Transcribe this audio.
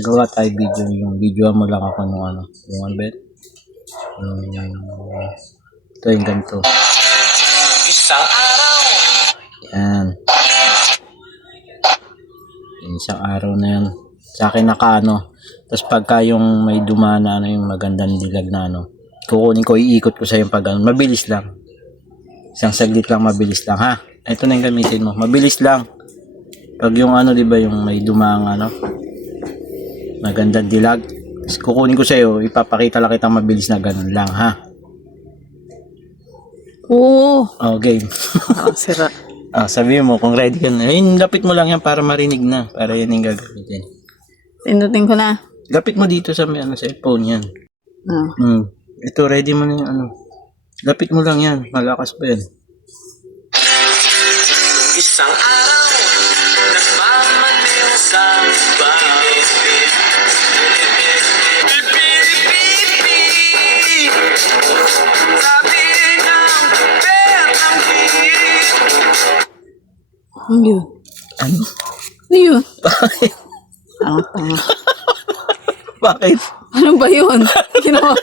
Gawa tayo video, yung video mo lang ako nung ano, yung ano ba yun? Ito yung ganito. Isang araw. Yan. Isang araw na yan. Sa akin nakaano. Tapos pagka yung may dumana ano, yung magandang dilag na ano, kukunin ko, iikot ko sa yung pag ano. Mabilis lang. Isang saglit lang, mabilis lang ha. Ito na yung gamitin mo. Mabilis lang. Pag yung ano, di ba, yung may dumang ano, magandang dilag. Tapos kukunin ko sa iyo, ipapakita lang kitang mabilis na ganun lang ha. Oo. Oh, game. Sira. Sabihin mo kung ready ka na. Ayun, lapit mo lang yan para marinig na. Para yan yung gagamitin. Pindutin ko na. Lapit mo dito sa may ano, sa phone yan. Oh. Ito, ready mo na yung ano. Lapit mo lang yan. Malakas pa yan. Isang araw. Nagmamaliw sa bawat sabi ng perang hirit. Ano yun? Ano? Ano yun? Bakit? Tanga. Bakit? Ano ba yun? Ginawa.